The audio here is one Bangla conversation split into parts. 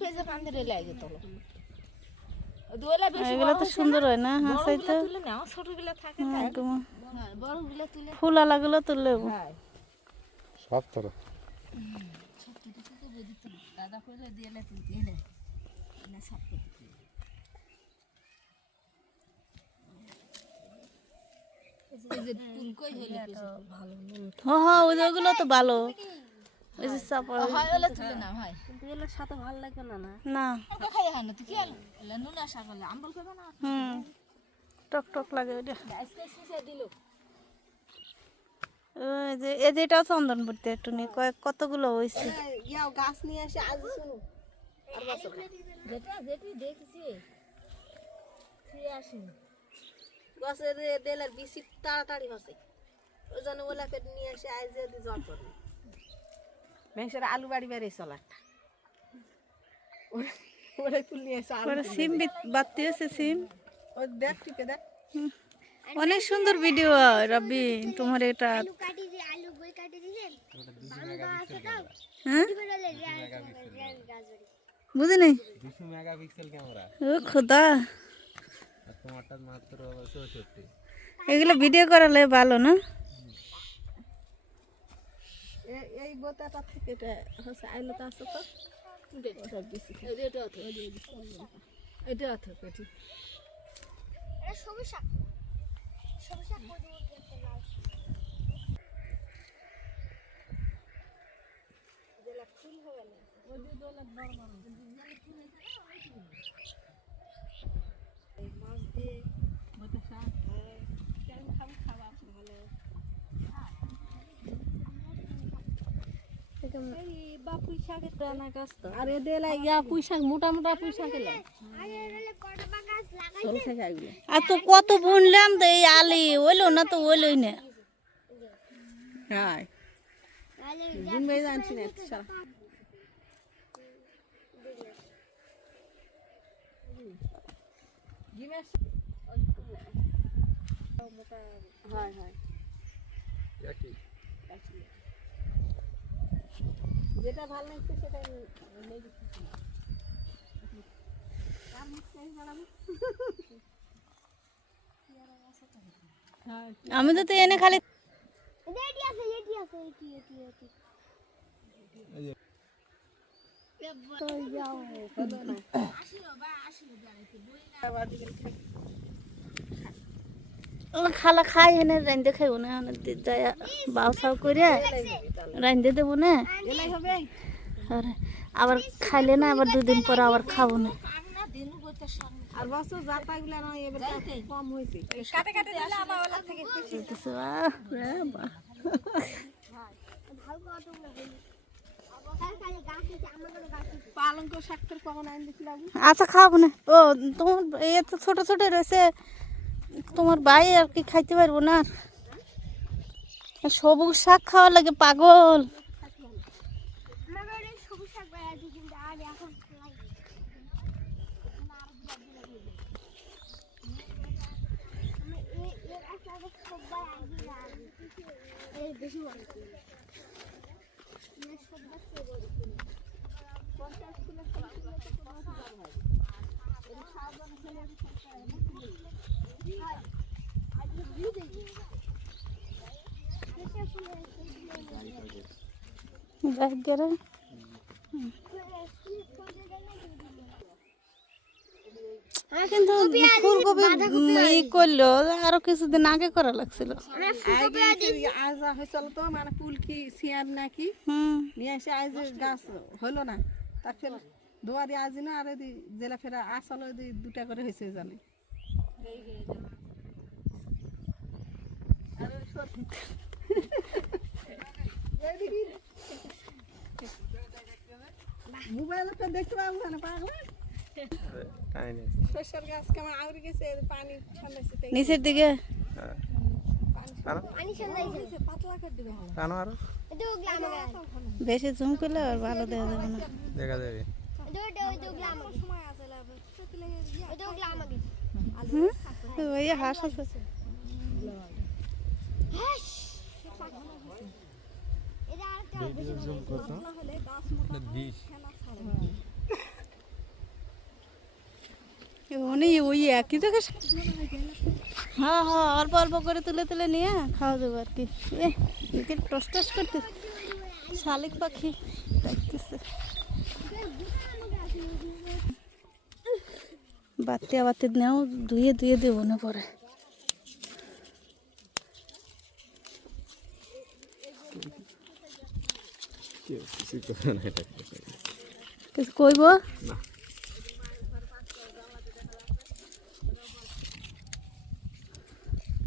পেজে বান্ধে লাগে তোলো দুলা বেশি এগুলো তো সুন্দর হয় না হাসাই তো তুলে নাও ছোটগুলো থাকে তাই হ্যাঁ বড়গুলো তুলে ফুল আলাগুলো তুললে হ্যাঁ সব তোর ছোট ছোট বদি তো দাদা করে দিলে তুলতে এনে না সব এই যে ফুল কই হইলে ভালো হ্যাঁ হ্যাঁ ওগুলো তো ভালো ওই যে চাপড় হয় হলে তুলে না হয় কিন্তু এগুলোর সাথে ভালো লাগে না না না ওটা খাই হয় না তুই কি হলো নুনা শাক হলে আম্বল খাবে না টক টক লাগে ওইটা আজকে সিসা দিলো ওই যে এই যেটাও চন্দন পড়তে একটু নিয়ে কতগুলো হয়েছে ইয়াও গাছ নিয়ে আসে আজ শুনো আর বছর যেটা যেটি দেখছি ফিরে আসি গাছের দেলের বেশি তাড়াতাড়ি হসে ওই জন্য ওলা পেট নিয়ে আসে আজ যদি জল করবে মেঘের আলু বাড়ি বেড়ে চলাটা ওরা তুল নিয়ে আসে আলু সিম বাতি আছে সিম ও দেখ টিপে দেখ অনেক সুন্দর ভিডিও রবি তোমার এটা হ্যাঁ বুঝি নাই 200 মেগাপিক্সেল ক্যামেরা ও খোদা আর তোমারটা মাত্র 64 এগুলো ভিডিও করালে ভালো না এই বোতাটা থেকে এটা হচ্ছে আইলতা আছে তো ওটা বেশি এটা তো এটা তো পেটি এটা সমস্যা সমস্যা করে করতে লাল যেলা ফুল হবে না ওই যে দোলা বড় বড় এই মাছ দিয়ে বোতা শাক কেমন খাওয়া ভালো এই বাপুই শাকের দানা গাছ তো আর এ দেলা ইয়া পুঁই শাক মোটা মোটা পুঁই শাক এলা ছোট থেকে আইগুলো আর তো কত বুনলাম তো এই আলি ওইলো না তো ওইলোই না হ্যাঁ বুনবে জানছি না সারা হয় হয় একই যেটা ভালো লাগছে সেটা আমি তো এনে খালি এটি আছে এটি আছে এটি এটি এটি তো যাও হলো না খালা খাই হেনে রান্ধে খাইব না যাই বাউ সাউ করে রান্ধে দেবো না এলাই হবে আর আবার খাইলে না আবার 2 দিন পর আবার খাবো না আর বছর যাতাগুলা নয় এবার কম হয়েছে কাটে কাটে দিলে আমার ওলা থেকে খুশি বলতেছে, বাহ। ভালো কতগুলো হইল আর খালি গাছ আছে আমাদের গাছ আছে পালঙ্ক শাকটার কখন আইন দিছিলাম আচ্ছা খাবো না ও তোমার এই তো ছোট ছোট রয়েছে তোমার ভাই আর কি খাইতে পারবো না আর সবুজ শাক খাওয়া লাগে পাগল আমাদের সবুজ শাক বাড়া আছে কিন্তু আর এখন লাগে আমি এই আগে সববার আগে এই বেশি বড় না সববার সে বড় পঞ্চাশ কিলো কিন্তু ফুলকপি ই করলো আরো কিছুদিন আগে করা লাগছিল আজ হয়েছিল তো মানে ফুলকি শিয়ার নাকি নিয়ে এসে আজ গাছ হলো না তাকে দোয়ারি আজ না আর জেলা ফেরা আসল 2টা করে হয়েছে জানে মোবাইলটা দেখতে পাবো না পাগলা তাই না শস্যের গাছ কেমন আউরে গেছে পানি ঠান্ডাছে নিচের দিকে পানি সন্ধ্যাইছে পাতলা করে দিবে ভালো কানো আর এটা ওগুলা আমাদের বেশি জুম করলে আর ভালো দেখা যাবে না দেখা যাবে এটা ওগুলা আমাদের সময় আছে লাগবে এটা ওগুলা আমাদের ওই হাঁস আছে এটা আরেকটা ভিডিও জুম করছো এটা 20 মানে ওই একই জায়গায় হ্যাঁ হ্যাঁ অল্প অল্প করে তুলে তুলে নিয়ে খাওয়া যাবো আর কি। এদিকে টস টস করতে শালিক পাখি দেখতেছে। বাতি আবাতি নেও ধুয়ে ধুয়ে দেবো না পরে। কিছু কইব না।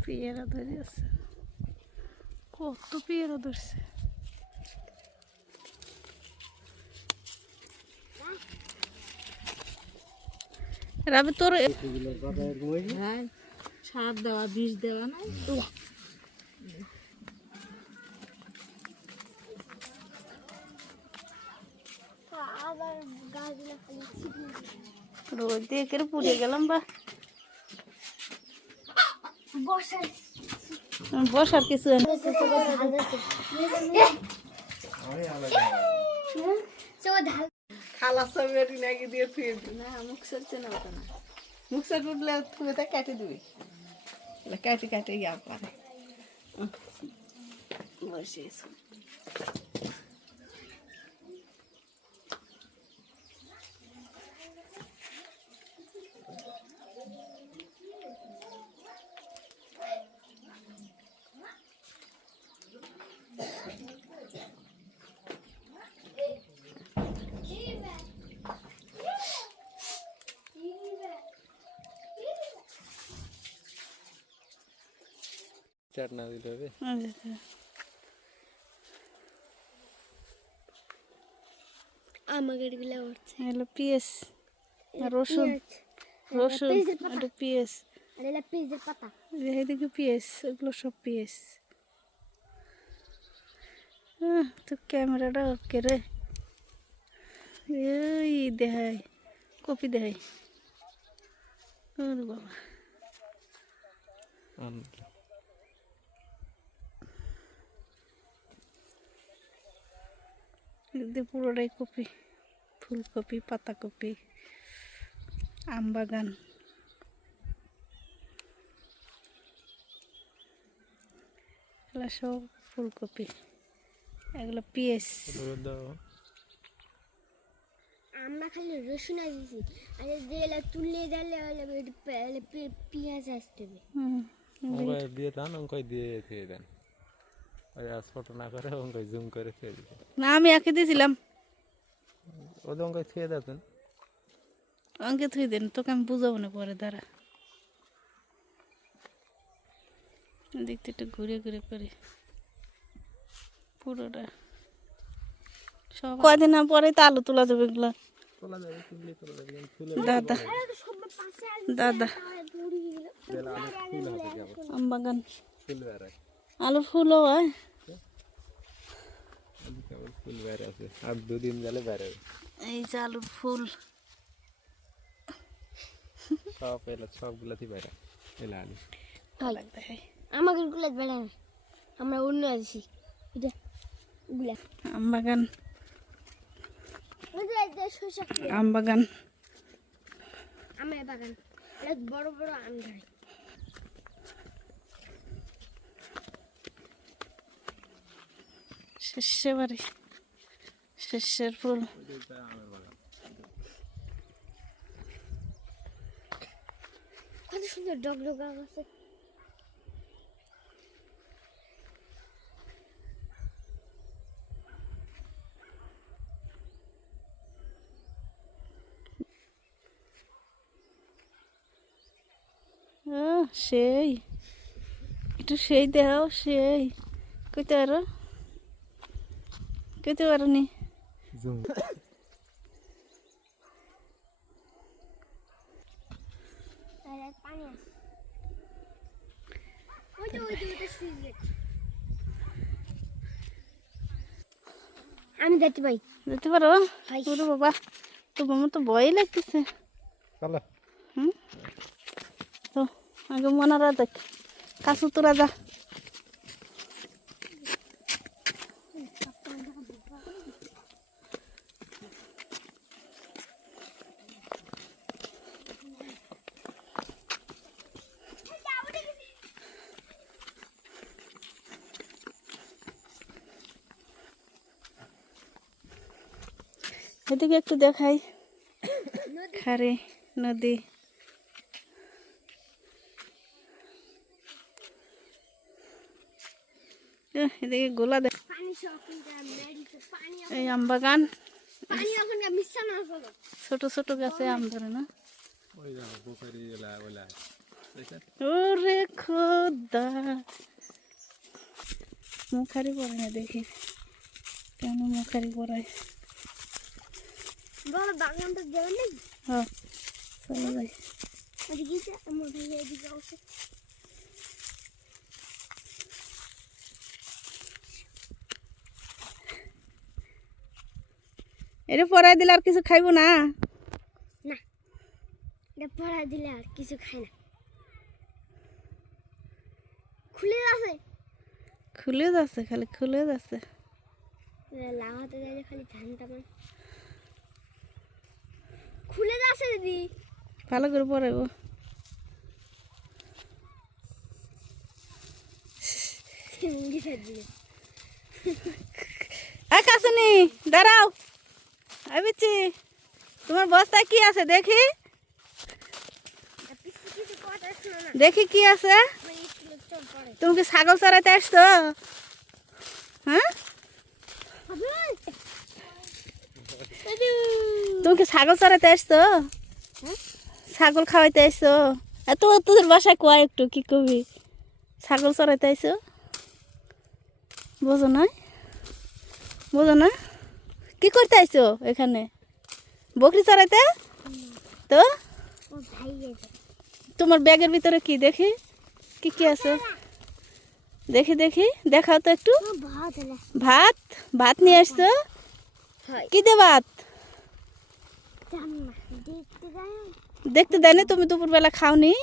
পেয়ারা ধরে আছে, কত পেয়ারা ধরছে। রাবে তোর সার দেওয়া বিষ দেওয়া না আবার গাছগুলো খালি রোদ দিয়ে করে পুড়ে গেলাম বা বসার বসার কিছু খালা সবেরি নাকি দিয়ে থুয়ে দিই। না মুখ চলছে না ওটা না মুখ সাইড উঠলে থুয়ে তা কেটে দিবি, কেটে কেটে ইয়া করে বসিয়েছ। চাট না দিলে হবে। আমাকে এগুলো উঠছে হলো পিএস রসুন রসুন একটু পিএস আর এগুলো পেঁয়াজের পাতা এইদিকে পিএস এগুলো সব পিএস। তো ক্যামেরাটা ওকে রে এই দেখাই কপি দেখাই ওরে বাবা এদিকে পুরোটাই কপি, ফুলকপি পাতাকপি আম বাগান। এগুলো সব ফুলকপি, এগুলো পিএস। আমরা খালি রসুন দিয়েছি আর যেগুলো তুলে দিলে পেঁয়াজ আসতে হবে। অঙ্কয় দিয়ে দেন, অঙ্কয় দিয়ে খেয়ে দেন। ফটো না করে অঙ্কয় জুম করে খেয়ে দিতে। না আমি একে দিয়েছিলাম, ওদের অঙ্কয় খেয়ে দেন। অঙ্কে থুই দেন, তোকে আমি বুঝাবো না পরে দাঁড়া। দেখতে একটু ঘুরে ঘুরে করে পুরোটা সব কয়দিন পরে তো আলু তোলা যাবে এগুলা। দাদা দাদা আম বাগান আলুর ফুলও হয়। ফুল বেড়ে আছে আর দুদিন গেলে বেড়ে এই যে আলুর ফুল সব এলো, সবগুলাতেই বেড়ে এলে আলু ভালো লাগবে। আমাকে গুলো বেড়া না, আমরা অন্য আছি এটা গুলা আম বাগান শসা আম বাগান আমের বাগান, এটা বড় বড় আম ধরে। শস্যে বাড়ি শস্যের ফুল কত সুন্দর ডগডগ আম আছে। সেই একটু সেই দেও সেই কইতে পারো কইতে পারো নি জুম পানি আছে ওইটা সিগারেট আমি দেখতে পাই। যেতে পারো ওরে বাবা, তো মামা তো ভয় লাগতেছে। চলো তো আগে মনারা দেখ কাছু তোরা যা। এদিকে একটু দেখাই, খারে নদী। এদিকে গোলা দেখ, পানি সব কিন্তু মেডিতে পানি এই আম বাগান, পানি এখন মিশা না হলো ছোট ছোট গাছে আম ধরে না। ওই যাও পুকুরি এলা ওলা ওরে খোদা, মুখারি পরে না দেখি কেন মুখারি পরায়। বড় বাগানটা যাবে না হ্যাঁ চলো যাই। ওদিকে আমার ভাই এদিকে আসে এটা পরাই দিলে আর কিছু খাইবো না। না এটা পড়া দিলে আর কিছু খায় না খুলে আছে খুলে যাচ্ছে, খালি খুলে যাচ্ছে। লাগাতে যাইলে খালি ধানটা মান খুলে যাচ্ছে দিদি ভালো করে পরাইবো। মুঙ্গি ফের দিলে কাশুনি দাঁড়াও, আবিছি তোমার বস্তায় কি আছে দেখি, কিছু কথা শোনো না দেখি কি আছে। আমি স্কুলে চল পড়ে তুমি কি ছাগল চড়াইতে আসছো? হ্যাঁ, তুমি কি ছাগল চড়াইতে আসছো? ছাগল খাওয়াইতে আসছো? এত তোদের বাসায় কয় একটু কি কবি, ছাগল চড়াইতে আসছো? বোঝো না, বোঝো না, কি করতে আসছো এখানে? বকরি চড়াইতে? তো ও ভাই গেছে তোমার ব্যাগের ভিতরে কি দেখি, কি কি আছে দেখি, দেখি দেখাও তো একটু। ও ভাত হলো ভাত, ভাত নিয়ে আসছো? হয় কি দে ভাত? জানি না দেখতে যাই দেখতে দেয়নি, তুমি দুপুরবেলা খাওনি?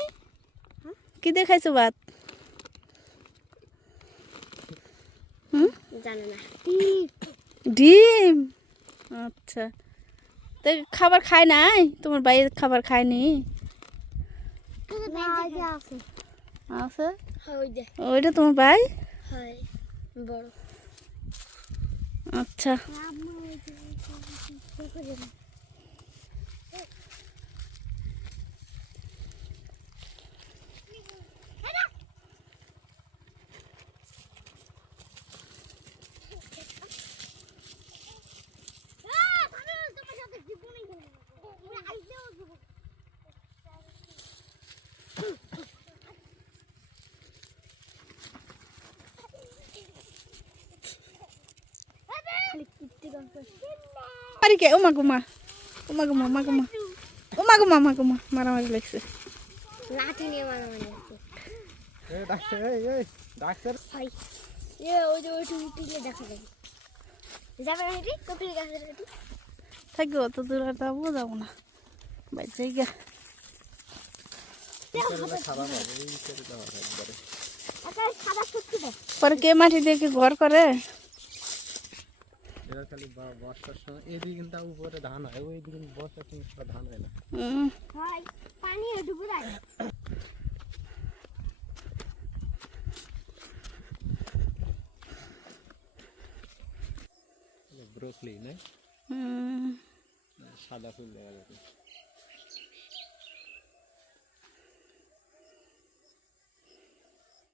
কি দেখাইছো ভাত? জানো না ডিম। আচ্ছা, তো খাবার খায় নাই? তোমার বাইরে খাবার খায়নি? আছে আছে, হয় ওই দে ওইটা তোমার ভাই? হয় বড় আচ্ছা, আরে কে ওমা গুমা, ওমা গুমা, ওমা গুমা, ওমা গুমা, ওমা গুমা, মারামারি লাগছে। লাঠি নিয়ে মারামারি আছে এই ডাক্তার, এই ডাক্তার হয় ওই যে ওইটু উঠিলে দেখা যাবে যাবে না হেঁটে কপিল গাছের হেঁটে থাকবে অত দূর আর যাবো, যাবো না বাইর জায়গা। খারাপ হবে এই করে দেওয়া একবারে। একটা সাদা সত্যি দেয় পরে কে মাটি দিয়ে কি ঘর করে? এরা খালি বর্ষার সময় এদিকে কিন্তু উপরে ধান হয়, ওই দিকে বর্ষার সময় ধান হয় না। হয় পানি ডুবে যায় ব্রোকলি না, সাদা ফুল দেখা যাচ্ছে।